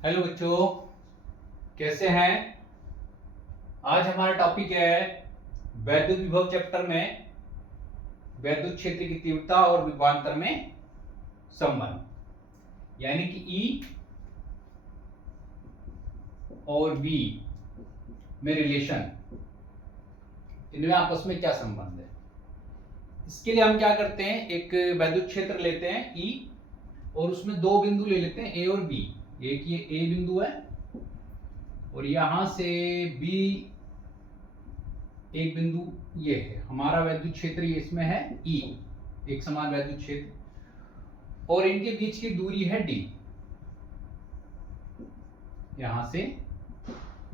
Hello बच्चों, कैसे हैं। आज हमारा टॉपिक है वैद्युत विभव चैप्टर में वैद्युत क्षेत्र की तीव्रता और विभवांतर में संबंध, यानी कि ई और वी में रिलेशन, इनमें आपस में क्या संबंध है। इसके लिए हम क्या करते हैं, एक वैद्युत क्षेत्र लेते हैं ई और उसमें दो बिंदु ले लेते हैं ए और बी। एक ये ए बिंदु है और यहां से बी एक बिंदु ये है। हमारा वैद्युत क्षेत्र ये इसमें है ई, एक समान वैद्युत क्षेत्र, और इनके बीच की दूरी है डी, यहां से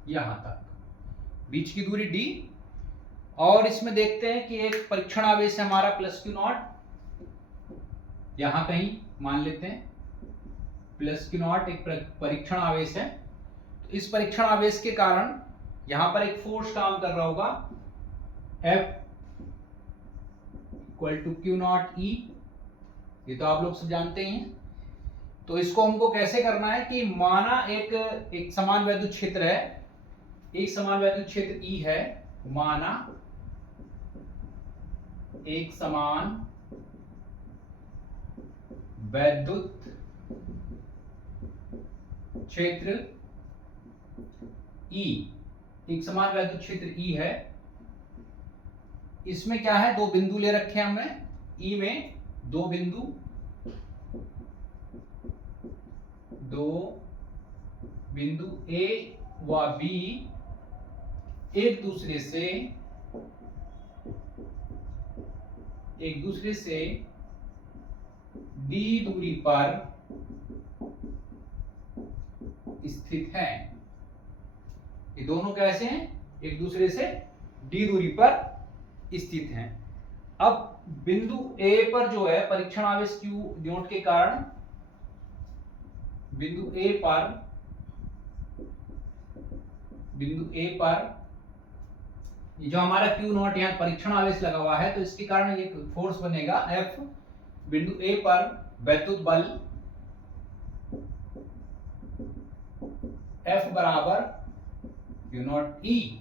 यहां तक बीच की दूरी डी। और इसमें देखते हैं कि एक परीक्षण आवेश है हमारा प्लस क्यू नॉट, यहां कहीं मान लेते हैं प्लस क्यू नॉट एक परीक्षण आवेश है। तो इस परीक्षण आवेश के कारण यहां पर एक फोर्स काम कर रहा होगा F equal to q naught E, ये तो आप लोग सब जानते ही हैं। तो इसको हमको कैसे करना है कि माना एक समान वैद्युत क्षेत्र है, एक समान वैद्युत क्षेत्र ई है, माना एक समान वैद्युत क्षेत्र ई, एक समान वैद्युत क्षेत्र ई है। इसमें क्या है, दो बिंदु ले रखे हैं हमने ई में, दो बिंदु ए व बी एक दूसरे से डी दूरी पर स्थित हैं। ये दोनों कैसे हैं, एक दूसरे से डी दूरी पर स्थित हैं। अब बिंदु ए पर जो है परीक्षण आवेश क्यू नॉट के कारण, बिंदु ए पर ये जो हमारा क्यू नॉट यहाँ परीक्षण आवेश लगा हुआ है, तो इसके कारण ये फोर्स बनेगा एफ। बिंदु ए पर वैद्युत बल एफ बराबर क्यू नॉट ई।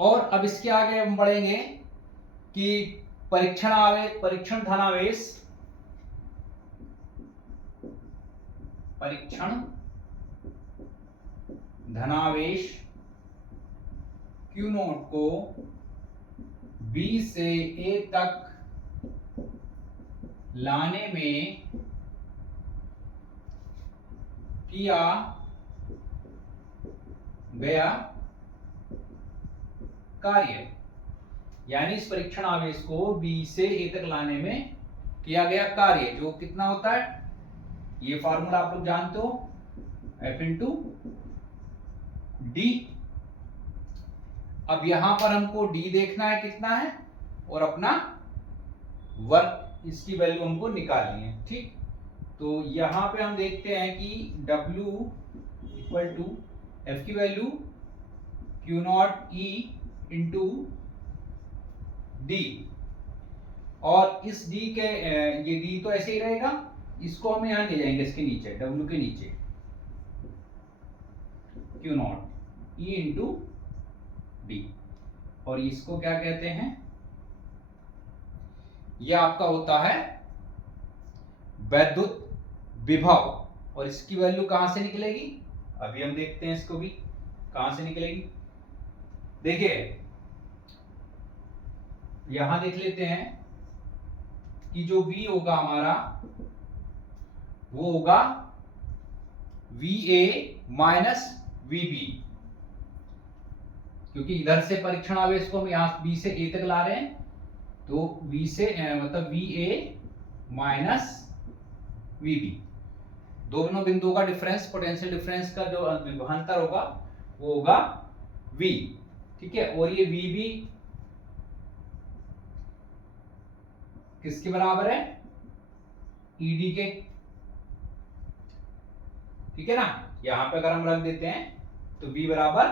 और अब इसके आगे हम बढ़ेंगे कि परीक्षण धनावेश क्यू नॉट को बी से ए तक लाने में किया गया कार्य, यानी इस परीक्षण आवेश को बी से ए तक लाने में किया गया कार्य जो कितना होता है, ये फार्मूला आप लोग जानते हो, F इंटू डी। अब यहां पर हमको डी देखना है कितना है, और अपना वर्क इसकी वैल्यू हमको निकालनी है। ठीक, तो यहां पे हम देखते हैं कि W इक्वल टू एफ की value Q naught E into D, और इस डी के ये डी तो ऐसे ही रहेगा, इसको हम यहां ले जाएंगे इसके नीचे, W के नीचे Q naught E into D, और इसको क्या कहते हैं, यह आपका होता है वैद्युत विभव। और इसकी वैल्यू कहां से निकलेगी, अभी हम देखते हैं इसको भी कहां से निकलेगी। देखिए यहां देख लेते हैं कि जो V होगा हमारा वो होगा VA माइनस VB, क्योंकि इधर से परीक्षण आवेश को हम यहां B से A तक ला रहे हैं, तो V से मतलब VA माइनस VB, दोनों बिंदुओं का डिफरेंस, पोटेंशियल डिफरेंस का जो विभवांतर होगा वो होगा V। ठीक है, और ये VB किसके बराबर है, ED के। ठीक है ना, यहां पे अगर हम रख देते हैं तो V बराबर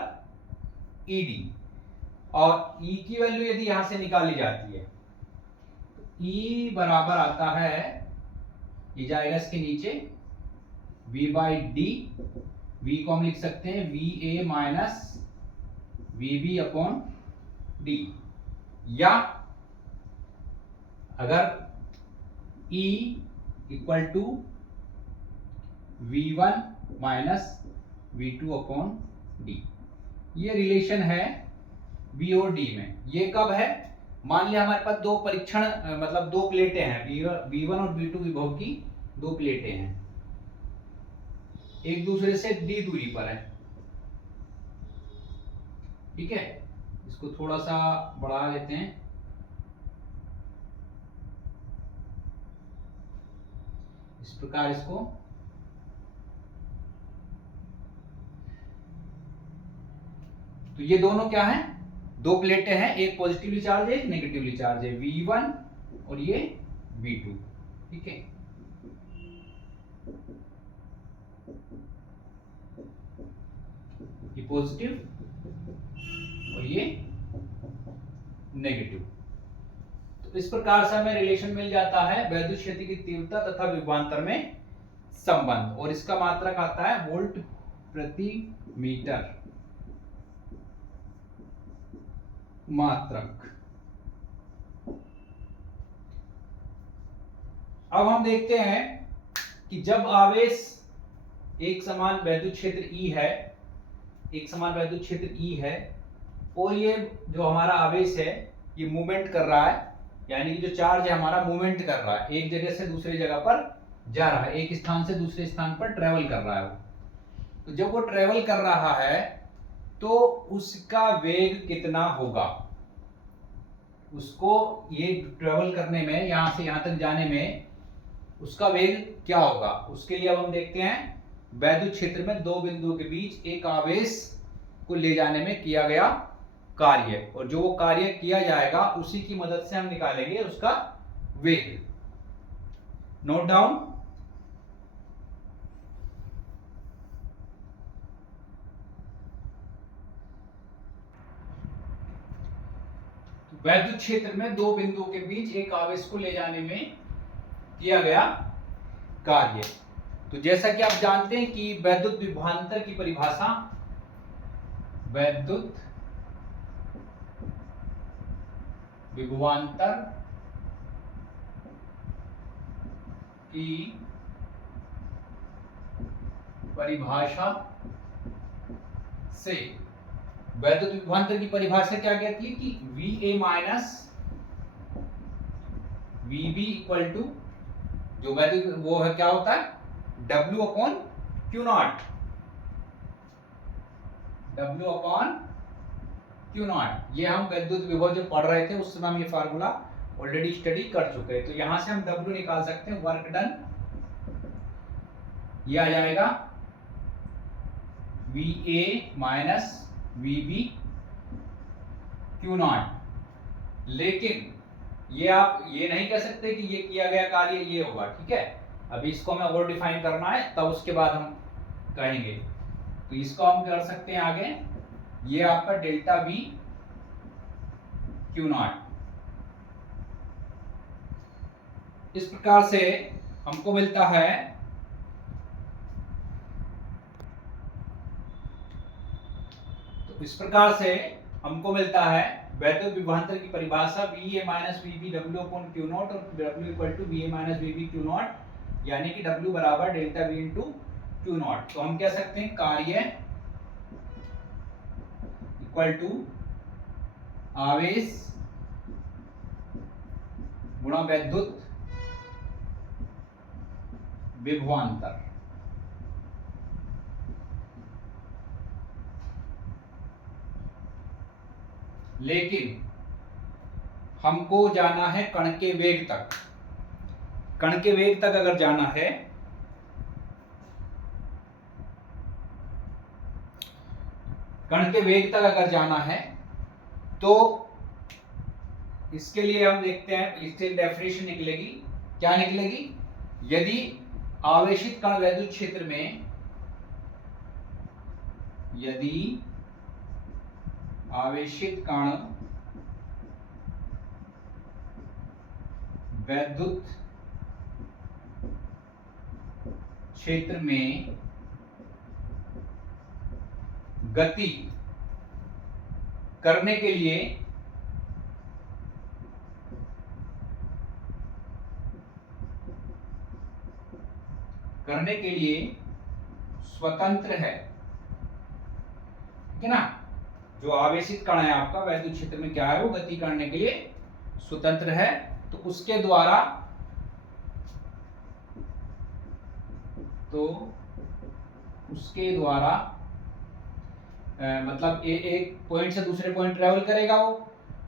ED, और E की वैल्यू यदि यहां से निकाली जाती है तो E बराबर आता है, ये जाएगा इसके नीचे V बाई डी, V को हम लिख सकते हैं VA minus VB upon D, या अगर E equal to V1 minus V2 upon D. ये रिलेशन है V और D में। ये कब है? मान लिया हमारे पास दो परीक्षण मतलब दो प्लेटें हैं, V1 और V2 विभव की दो प्लेटें हैं, एक दूसरे से D दूरी पर है, ठीक है। इसको थोड़ा सा बढ़ा लेते हैं, इस प्रकार इसको तो ये दोनों क्या हैं? दो प्लेटें हैं, एक पॉजिटिवली चार्ज है एक नेगेटिवली चार्ज है, V1 और ये V2, ठीक है। ये पॉजिटिव और ये नेगेटिव। तो इस प्रकार से हमें रिलेशन मिल जाता है वैद्युत क्षेत्र की तीव्रता तथा विभवांतर में संबंध, और इसका मात्रक आता है वोल्ट प्रति मीटर मात्रक। अब हम देखते हैं कि जब आवेश एक समान वैद्युत क्षेत्र E है, एक समान वैद्युत क्षेत्र E है, और ये जो हमारा आवेश है ये मूवमेंट कर रहा है, यानी कि जो चार्ज है हमारा मूवमेंट कर रहा है, एक जगह से दूसरी जगह पर जा रहा है, एक स्थान से दूसरे स्थान पर ट्रेवल कर रहा है। तो जब वो ट्रेवल कर रहा है तो उसका वेग कितना होगा, उसको ये ट्रेवल करने में, यहां से यहां तक जाने में उसका वेग क्या होगा, उसके लिए अब हम देखते हैं वैद्युत क्षेत्र में दो बिंदुओं के बीच एक आवेश को ले जाने में किया गया कार्य, और जो वो कार्य किया जाएगा उसी की मदद से हम निकालेंगे उसका वेग। Note down. वैद्युत क्षेत्र में दो बिंदुओं के बीच एक आवेश को ले जाने में किया गया कार्य। तो जैसा कि आप जानते हैं कि वैद्युत विभवांतर की परिभाषा, वैद्युत विभवांतर की परिभाषा से, वैद्युत विभवांतर की परिभाषा क्या कहती है कि VA minus VB equal to, जो वैद्युत वो है क्या होता है W upon Q not, W upon Q not. ये हम वैद्युत विभव जब पढ़ रहे थे उस समय हम ये फार्मूला ऑलरेडी स्टडी कर चुके हैं। तो यहां से हम W निकाल सकते हैं, वर्क डन, ये आ जाएगा VA minus VB Q not. लेकिन ये आप ये नहीं कह सकते कि ये किया गया कार्य ये होगा, ठीक है। अभी इसको हमें और डिफाइन करना है, तब उसके बाद हम कहेंगे। तो इसको हम कर सकते हैं आगे, ये आपका डेल्टा V Q नॉट। इस प्रकार से हमको मिलता है वैद्युत विभवांतर की परिभाषा VA minus VB W upon Q not, और W equal to VA minus VB Q not, यानी कि W बराबर delta V into Q not. तो हम कह सकते हैं कार्य इक्वल टू आवेश गुणा वैद्युत विभवांतर। लेकिन हमको जाना है कण के वेग तक। कण के वेग तक अगर जाना है तो इसके लिए हम देखते हैं, इससे डेफिनेशन निकलेगी, क्या निकलेगी? यदि आवेशित कण वैद्युत क्षेत्र में, यदि आवेशित कण वैद्युत क्षेत्र में गति करने के लिए स्वतंत्र है, ठीक है ना। जो आवेशित कण है आपका वैद्युत क्षेत्र में क्या है, वो गति करने के लिए स्वतंत्र है। तो उसके द्वारा मतलब एक पॉइंट से दूसरे पॉइंट ट्रेवल करेगा वो,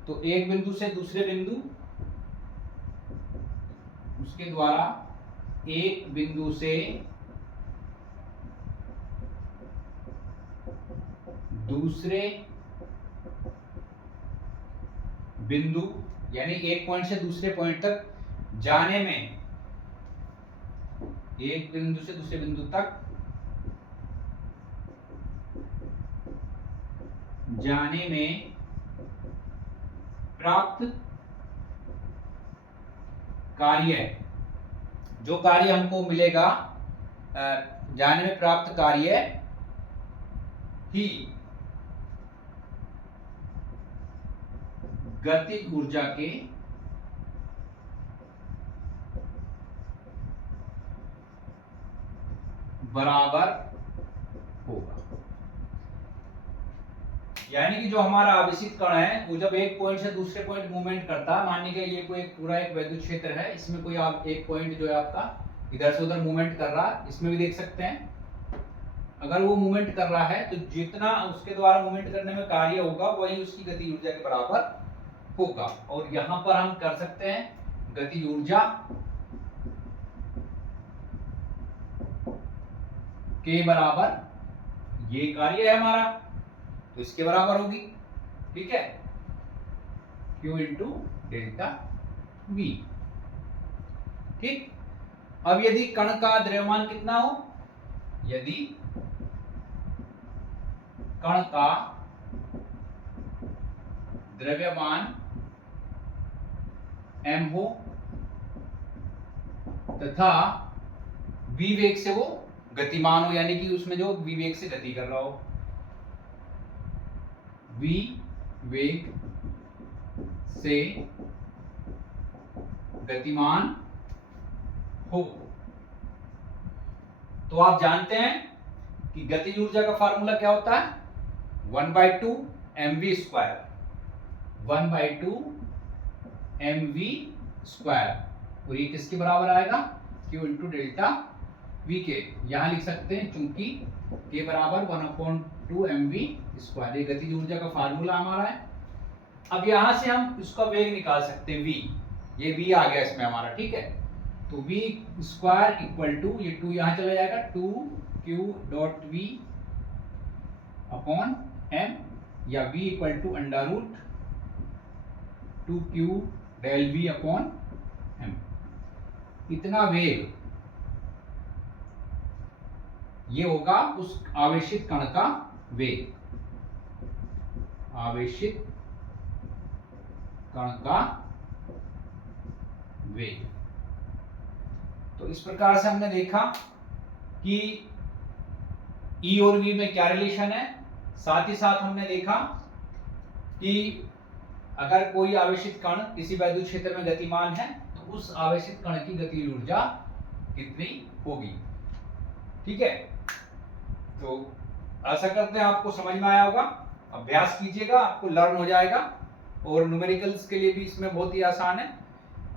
तो एक बिंदु से दूसरे बिंदु, उसके द्वारा एक बिंदु से दूसरे बिंदु, यानी एक पॉइंट से दूसरे पॉइंट तक जाने में, एक बिंदु से दूसरे बिंदु तक जाने में प्राप्त कार्य, जो कार्य हमको मिलेगा जाने में प्राप्त कार्य ही गतिज ऊर्जा के बराबर होगा। यानी कि जो हमारा आवेशित कण है वो जब एक पॉइंट से दूसरे पॉइंट मूवमेंट करता है, मान लीजिए ये कोई पूरा एक वैद्युत क्षेत्र है, इसमें कोई आप एक पॉइंट जो है आपका इधर से उधर मूवमेंट कर रहा है, इसमें भी देख सकते हैं। अगर वो मूवमेंट कर रहा है तो जितना उसके द्वारा मूवमेंट करने में कार्य होगा वही उसकी गति ऊर्जा के बराबर होगा। और यहां पर हम कर सकते हैं गति ऊर्जा के बराबर ये कार्य है हमारा, तो इसके बराबर होगी, ठीक है, Q इंटू डेल्टा V। ठीक। अब यदि कण का द्रव्यमान कितना हो, यदि कण का द्रव्यमान m हो तथा v वेग से वो गतिमान हो, यानी कि उसमें जो v वेग से गति कर रहा हो, v वेग से गतिमान हो, तो आप जानते हैं कि गतिज ऊर्जा का फार्मूला क्या होता है, 1/2 mv स्क्वायर, 1/2 mv स्क्वायर, और ये किसके बराबर आएगा, Q इंटू डेल्टा V के। यहां लिख सकते हैं चूंकि K बराबर 1/2 mv स्क्वायर, ये गतिज ऊर्जा का फार्मूला हमारा है। अब यहां से हम इसका वेग निकाल सकते हैं v, ये v आ गया इसमें हमारा, ठीक है। तो v स्क्वायर इक्वल टू, ये 2 यहां चला जाएगा, 2q dot v upon m, या v equal to under root 2q del v upon m। इतना वेग ये होगा उस आवेशित कण का वेग, आवेशित कण का वेग। तो इस प्रकार से हमने देखा कि E और V में क्या रिलेशन है। साथ ही साथ हमने देखा कि अगर कोई आवेशित कण किसी वैद्युत क्षेत्र में गतिमान है तो उस आवेशित कण की गतिज ऊर्जा कितनी होगी, ठीक है। तो आशा करते हैं आपको समझ में आया होगा, अभ्यास कीजिएगा, आपको लर्न हो जाएगा, और न्यूमेरिकल्स के लिए भी इसमें बहुत ही आसान है।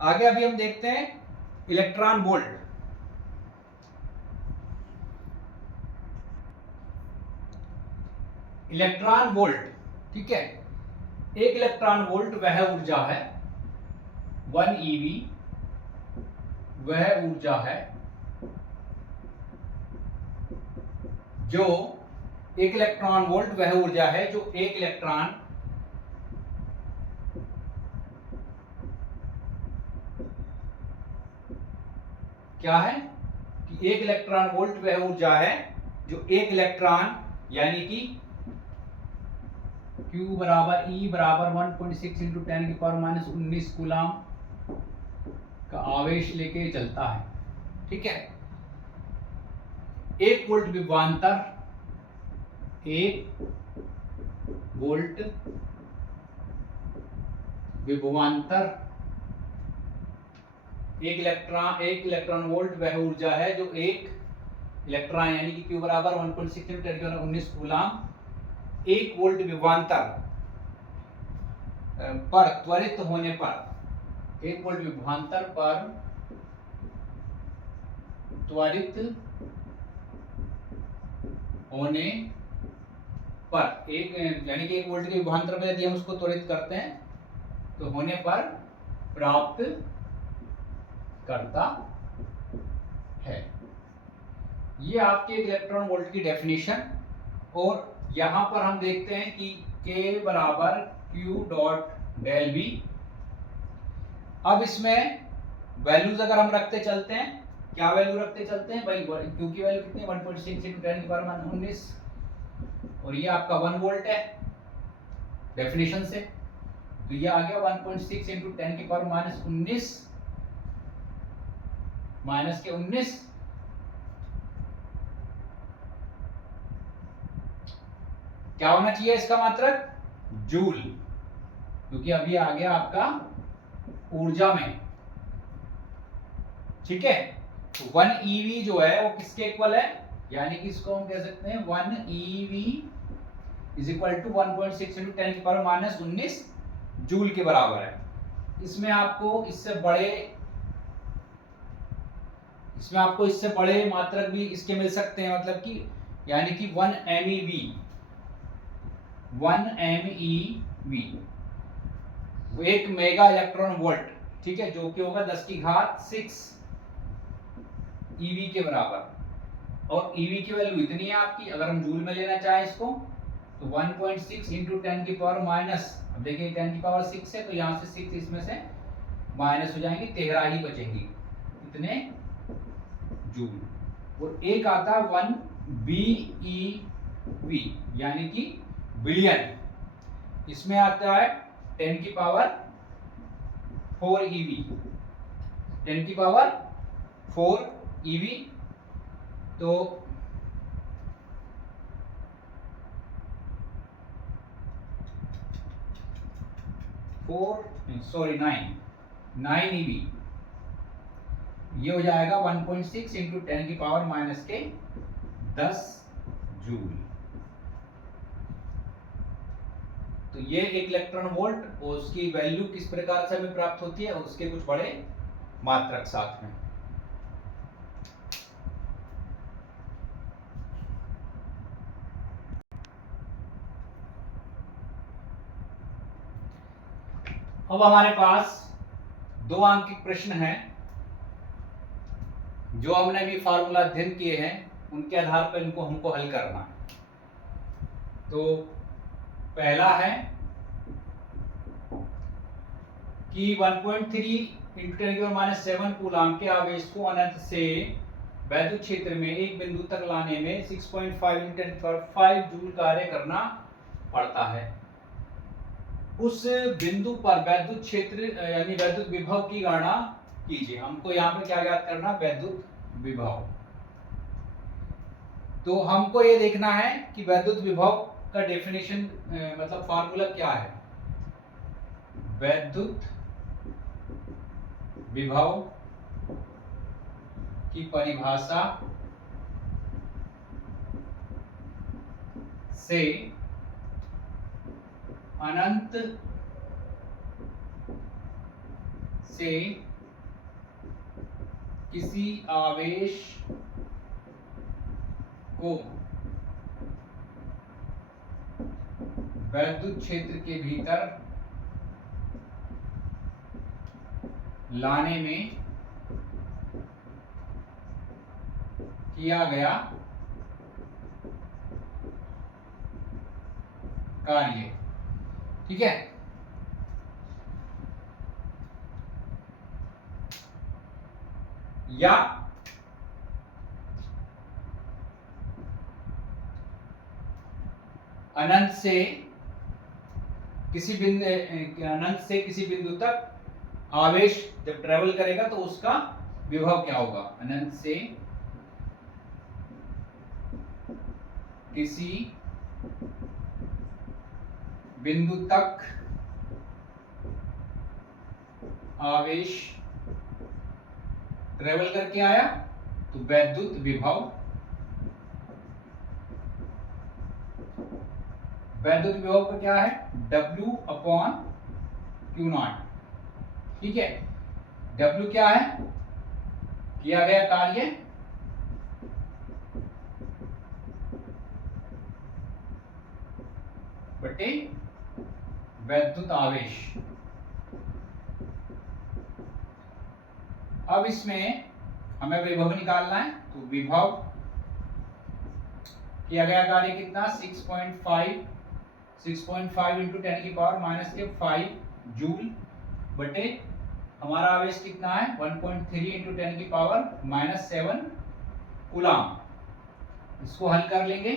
आगे अभी हम देखते हैं इलेक्ट्रॉन वोल्ट। इलेक्ट्रॉन वोल्ट, ठीक है। एक इलेक्ट्रॉन वोल्ट वह ऊर्जा है, 1 eV वह ऊर्जा है जो एक इलेक्ट्रॉन वोल्ट वह ऊर्जा है जो एक इलेक्ट्रॉन क्या है कि एक इलेक्ट्रॉन वोल्ट वह ऊर्जा है जो एक इलेक्ट्रॉन, यानी कि Q बराबर E बराबर 1.6 इंटू 10⁻⁻19 कूलम का आवेश लेके चलता है, ठीक है। 1 वोल्ट विभवांतर, 1 वोल्ट विभवांतर, 1 इलेक्ट्रॉन वोल्ट वह ऊर्जा है जो 1 इलेक्ट्रॉन यानी कि Q बराबर 1.6 × 10⁻19 कूलम 1 वोल्ट विभवांतर पर त्वरित होने पर, 1 वोल्ट विभवांतर पर त्वरित होने पर, एक यानी कि 1 वोल्ट के विभवांतर में यदि हम उसको त्वरित करते हैं तो होने पर प्राप्त करता है। ये आपके इलेक्ट्रॉन वोल्ट की डेफिनेशन। और यहां पर हम देखते हैं कि K बराबर Q डॉट डेल V। अब इसमें वैल्यूज अगर हम रखते चलते हैं, क्या वैल्यू रखते चलते हैं भाई, Q की वैल्यू कितनी है 1.6 × 10⁻19 और ये आपका 1 वोल्ट है डेफिनेशन से, तो ये आ गया 1.6 × 10⁻19 माइनस के 19, क्या होना चाहिए इसका मात्रक, जूल, क्योंकि अभी आ गया आपका ऊर्जा में। ठीक है, तो 1 EV जो है वो किसके इक्वल है, यानी कि इसको हम कह सकते हैं 1 EV is equal to 1.6 × 10⁻19 joule के बराबर है। इसमें आपको इससे बड़े मात्रक भी इसके मिल सकते हैं, मतलब कि यानी कि 1 MeV, वो 1 मेगा इलेक्ट्रॉन वोल्ट, ठीक है, जो कि होगा 10⁶ EV के बराबर। और EV की वैल्यू इतनी है आपकी, अगर हम जूल में लेना चाहें इसको तो 1.6 × 10⁻, अब देखिए 10⁶ है तो यहाँ से 6 इसमें से माइनस हो जाएंगे, 13 ही बचेंगी, इतने जूल। और एक आता है 1 BeV यानी कि बिलियन, इसमें आता है 10⁴ EV, 10⁴ EV। तो 9 EV, ये हो जाएगा 1.6 × 10⁻10 जूल। तो ये एक इलेक्ट्रॉन वोल्ट और उसकी वैल्यू किस प्रकार से हमें प्राप्त होती है, उसके कुछ बड़े मात्रक साथ में। अब हमारे पास 2 अंकित प्रश्न हैं जो हमने भी फार्मूला अध्ययन किए हैं, उनके आधार पर इनको हमको हल करना है। तो पहला है कि 1.3 × 10⁻7 कूलम के आवेश को अनंत से वैद्युत क्षेत्र में एक बिंदु तक लाने में 6.5 × 10⁵ जूल कार्य करना पड़ता है। उस बिंदु पर वैद्युत क्षेत्र यानी वैद्युत विभव की गणना कीजिए। हमको यहाँ पे क्या ज्ञात करना, वैद्युत विभव। तो हमको ये देखना है कि वैद्युत विभव का डेफिनेशन मतलब फार्मूला क्या है। वैद्युत विभव की परिभाषा से अनंत से किसी आवेश को वैद्युत क्षेत्र के भीतर लाने में किया गया कार्य, ठीक है। या अनंत से किसी बिंदु तक आवेश जब ट्रेवल करेगा तो उसका विभव क्या होगा। अनंत से किसी बिंदु तक आवेश ट्रेवल करके आया तो वैद्युत विभव, वैद्युत विभव का क्या है, W/Q0। ठीक है, W क्या है, किया गया कार्य बटे वैद्युत आवेश। अब इसमें हमें विभव निकालना है, तो विभव किया गया कार्य कितना, 6.5 इंटू 10⁻⁻⁵ जूल बटे हमारा आवेश कितना है 1.3 इंटू 10⁻⁻7 कूलाम। इसको हल कर लेंगे,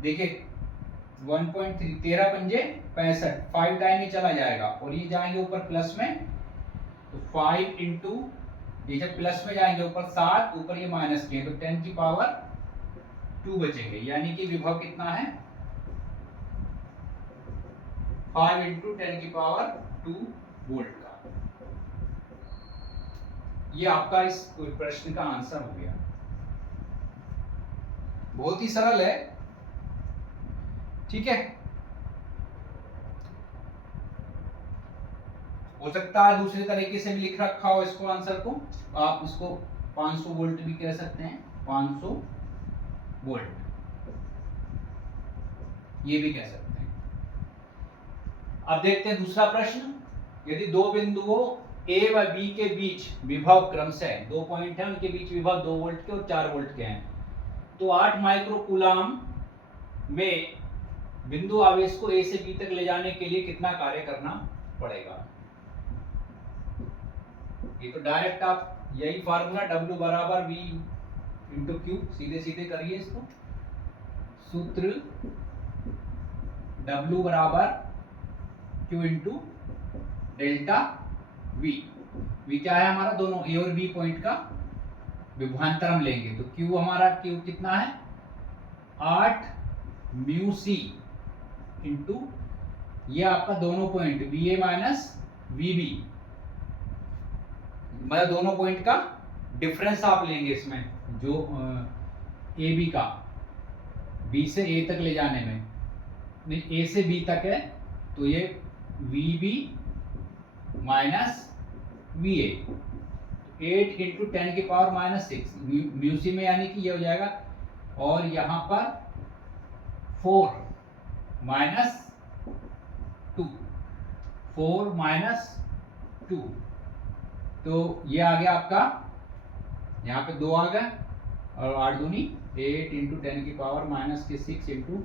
देखिए 1.3 13 पंजे 65, 5 टाइम ही चला जाएगा और ये जाएंगे ऊपर प्लस में, तो 5 इंटू ये जब प्लस में जाएंगे ऊपर 7, ऊपर ये माइनस के, तो 10⁻2 बचेंगे, यानी कि विभव कितना है 5 इंटू 10⁻2 वोल्ट का। ये आपका इस प्रश्न का आंसर हो गया। बहुत ही सरल है, ठीक है। हो सकता है दूसरे तरीके से भी लिख रखा हो इसको, आंसर को आप इसको 500 वोल्ट भी कह सकते हैं, 500 वोल्ट ये भी कह सकते हैं। अब देखते हैं दूसरा प्रश्न। यदि दो बिंदुओं A व B के बीच विभव क्रमशः, दो पॉइंट है उनके बीच विभव 2 वोल्ट के और 4 वोल्ट के हैं, तो 8 माइक्रो कूलाम में बिंदु आवेश को A से B तक ले जाने के लिए कितना कार्य करना पड़ेगा। ये तो डायरेक्ट आप यही फार्मूला W = V × Q, सीधे सीधे करिए इसको। सूत्र W = Q × delta V। V क्या है हमारा, दोनों A और B पॉइंट का विभवांतर हम लेंगे, तो Q हमारा Q कितना है 8 μc इंटू ये आपका दोनों पॉइंट VA माइनस VB, मतलब दोनों पॉइंट का डिफरेंस आप लेंगे इसमें, जो AB का B से A तक ले जाने में, नहीं A से B तक है, तो ये VB minus VA 8 into 10⁻⁻6 Meucci में, यानी कि ये हो जाएगा, और यहाँ पर 4 - 2 तो ये आ गया आपका, यहाँ पे 2 आ गया, और 8 दूनी 8 इंटू 10⁻⁻6 इंटू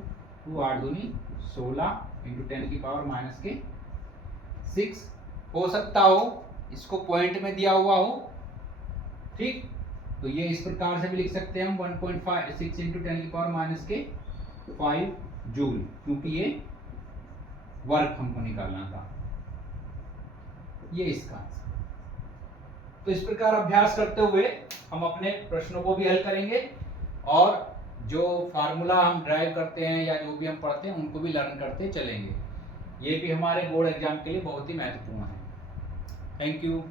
2, 8 दूनी 16 इंटू 10⁻⁻6 हो सकता हो इसको पॉइंट में दिया हुआ हो, ठीक। तो ये इस प्रकार से भी लिख सकते हैं हम 1.56 इंटू 10⁻⁻5 जूल, क्योंकि ये वर्क हमको निकालना था, ये इसका आंसर। तो इस प्रकार अभ्यास करते हुए हम अपने प्रश्नों को भी हल करेंगे, और जो फार्मूला हम ड्राइव करते हैं या जो भी हम पढ़ते हैं उनको भी लर्न करते चलेंगे। ये भी हमारे बोर्ड एग्जाम के लिए बहुत ही महत्वपूर्ण है। Thank you.